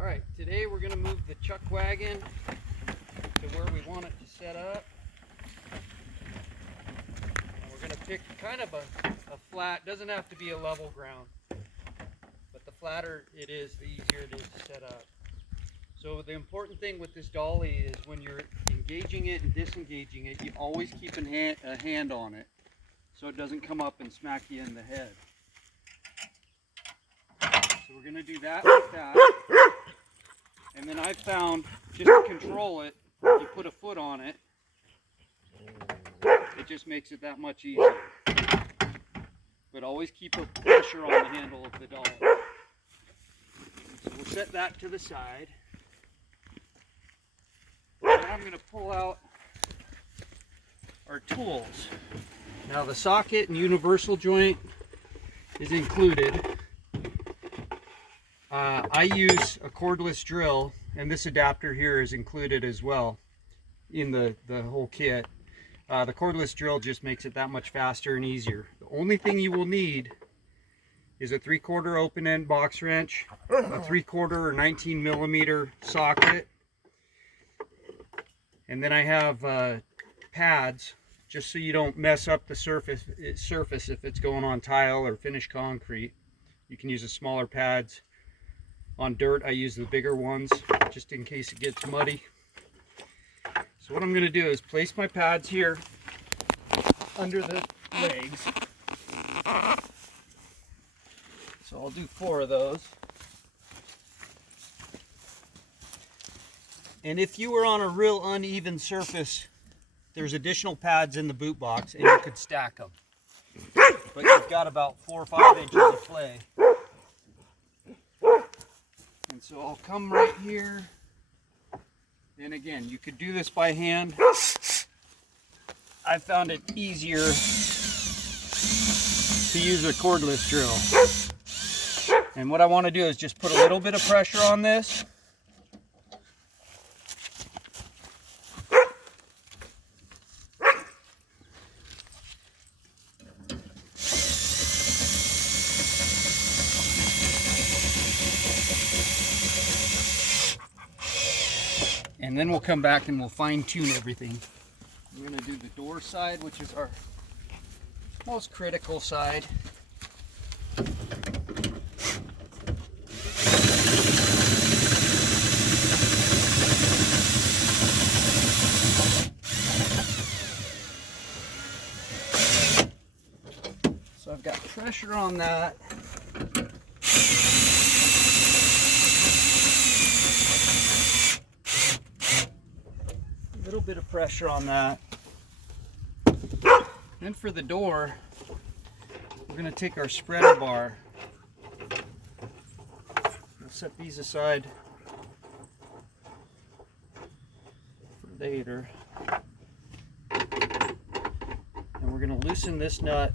All right, today we're going to move the Chuckwagon to where we want it to set up. And we're going to pick kind of a flat, doesn't have to be a level ground, but the flatter it is, the easier it is to set up. So the important thing with this dolly is when you're engaging it and disengaging it, you always keep a hand on it so it doesn't come up and smack you in the head. So we're going to do that like that. And then I found, just to control it, if you put a foot on it, it just makes it that much easier. But always keep a pressure on the handle of the dolly. So we'll set that to the side. And I'm going to pull out our tools. Now the socket and universal joint is included. I use a cordless drill, and this adapter here is included as well in the whole kit. The cordless drill just makes it that much faster and easier. The only thing you will need is a 3/4 open end box wrench, a 3/4 or 19 millimeter socket, and then I have pads just so you don't mess up the surface if it's going on tile or finished concrete. You can use the smaller pads. On dirt, I use the bigger ones just in case it gets muddy. So what I'm going to do is place my pads here under the legs. So I'll do 4 of those. And if you were on a real uneven surface, there's additional pads in the boot box and you could stack them. But you've got about 4 or 5 inches of play. And so I'll come right here, and again, you could do this by hand. I found it easier to use a cordless drill. And what I want to do is just put a little bit of pressure on this. And then we'll come back and we'll fine tune everything. We're going to do the door side, which is our most critical side. So I've got pressure on that. Little bit of pressure on that. Then for the door, we're going to take our spreader bar. We'll set these aside for later. And we're going to loosen this nut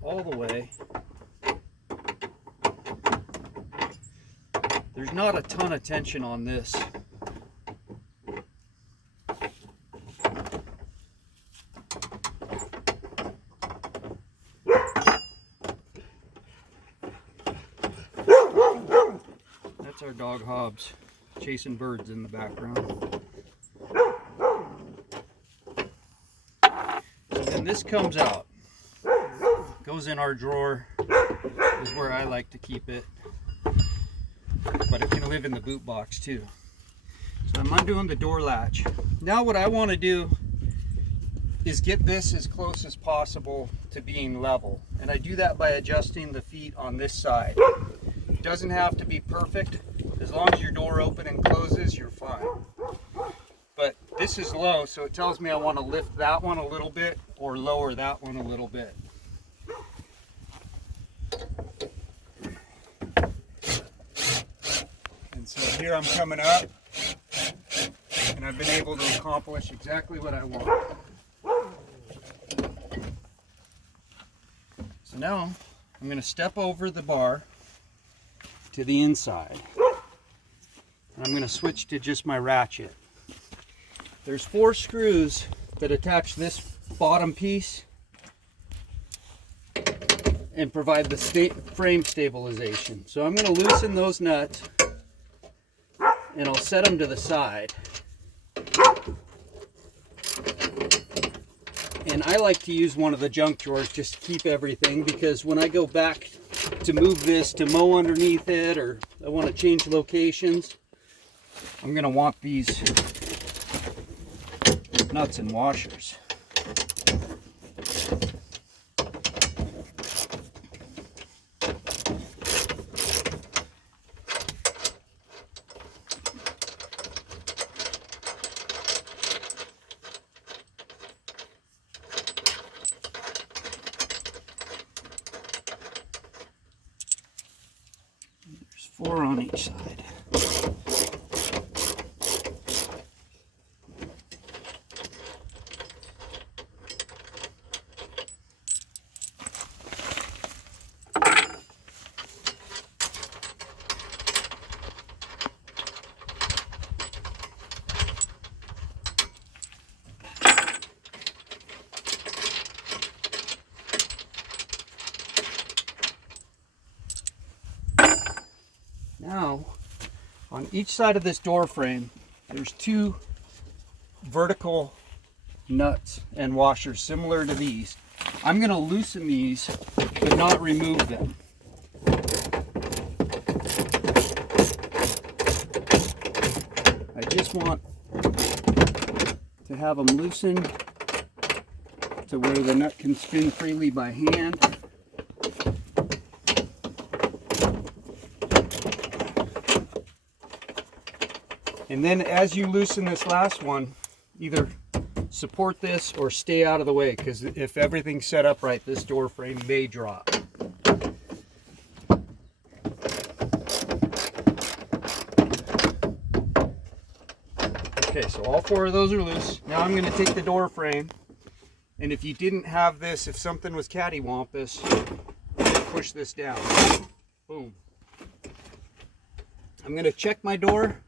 all the way. There's not a ton of tension on this. That's our dog Hobbs chasing birds in the background. So then this comes out, goes in our drawer, is where I like to keep it, but it can live in the boot box too. So I'm undoing the door latch. Now what I want to do is get this as close as possible to being level, and I do that by adjusting the feet on this side. It doesn't have to be perfect. As long as your door opens and closes, you're fine. But this is low, so it tells me I want to lift that one a little bit or lower that one a little bit. And so here I'm coming up, and I've been able to accomplish exactly what I want. So now I'm going to step over the bar to the inside. And I'm going to switch to just my ratchet. There's 4 screws that attach this bottom piece and provide the frame stabilization. So I'm going to loosen those nuts and I'll set them to the side. And I like to use one of the junk drawers just to keep everything, because when I go back to move this to mow underneath it, or I want to change locations, I'm going to want these nuts and washers. There's 4 on each side. Now, on each side of this door frame, there's 2 vertical nuts and washers similar to these. I'm going to loosen these, but not remove them. I just want to have them loosened to where the nut can spin freely by hand. And then as you loosen this last one, either support this or stay out of the way, because if everything's set up right, this door frame may drop. Okay, so all 4 of those are loose. Now I'm going to take the door frame, and if you didn't have this, if something was cattywampus, push this down. Boom. I'm going to check my door.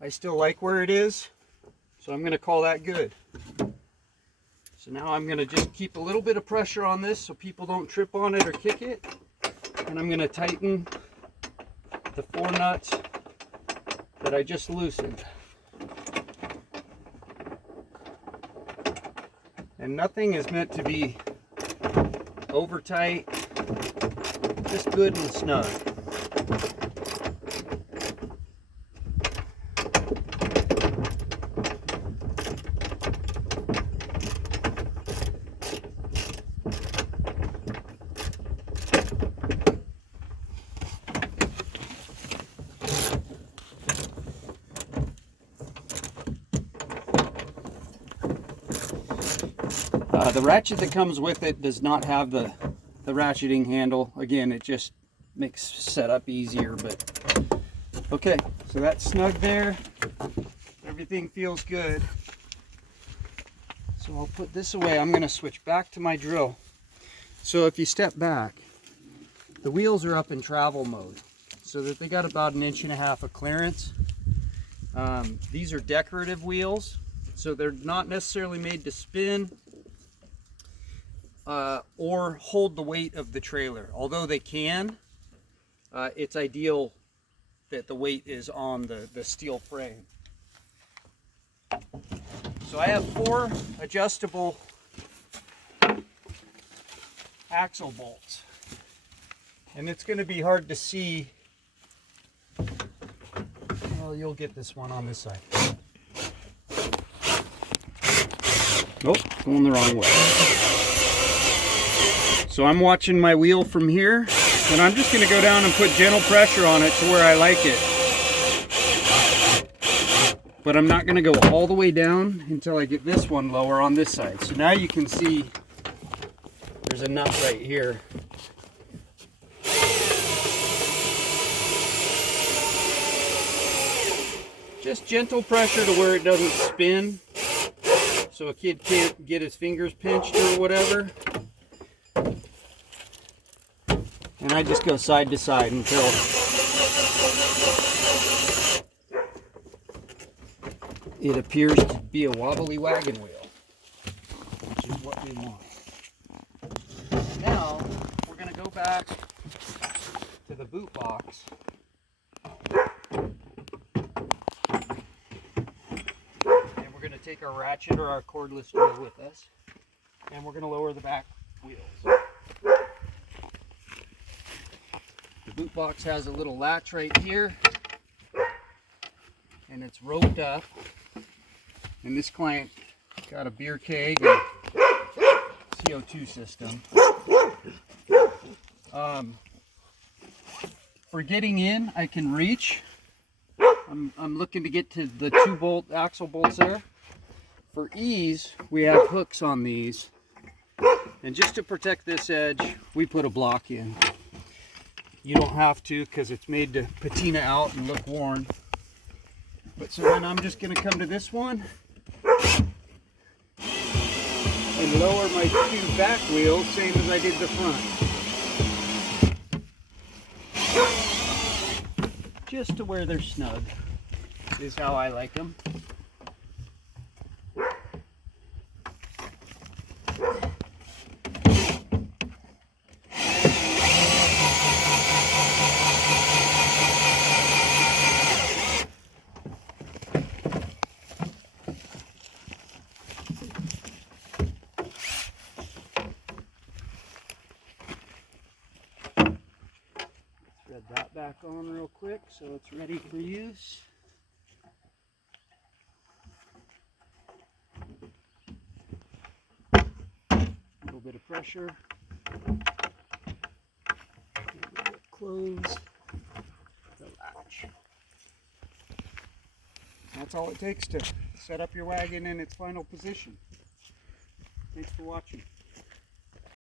I still like where it is, so I'm going to call that good. So now I'm going to just keep a little bit of pressure on this so people don't trip on it or kick it. And I'm going to tighten the 4 nuts that I just loosened. And nothing is meant to be over tight, just good and snug. The ratchet that comes with it does not have the ratcheting handle. Again, it just makes setup easier, but okay, so that's snug there. Everything feels good. So I'll put this away. I'm going to switch back to my drill. So if you step back, the wheels are up in travel mode, so that they got about 1.5 inches of clearance. These are decorative wheels, so they're not necessarily made to spin or hold the weight of the trailer. Although they can, it's ideal that the weight is on the steel frame. So I have 4 adjustable axle bolts, and it's going to be hard to see. Well, you'll get this one on this side. Nope, going the wrong way. So I'm watching my wheel from here, and I'm just going to go down and put gentle pressure on it to where I like it. But I'm not going to go all the way down until I get this one lower on this side. So now you can see there's a nut right here. Just gentle pressure to where it doesn't spin, so a kid can't get his fingers pinched or whatever. And I just go side to side until it appears to be a wobbly wagon wheel, which is what we want. Now we're going to go back to the boot box. And we're going to take our ratchet or our cordless drill with us. And we're going to lower the back wheels. The boot box has a little latch right here. And it's roped up. And this client got a beer keg and CO2 system. For getting in, I can reach. I'm looking to get to the 2-bolt axle bolts there. For ease, we have hooks on these. And just to protect this edge, we put a block in. You don't have to because it's made to patina out and look worn. But so then I'm just going to come to this one and lower my 2 back wheels, same as I did the front. Just to where they're snug is how I like them. Thread that back on real quick so it's ready for use. A little bit of pressure. Close the latch. That's all it takes to set up your wagon in its final position. Thanks for watching.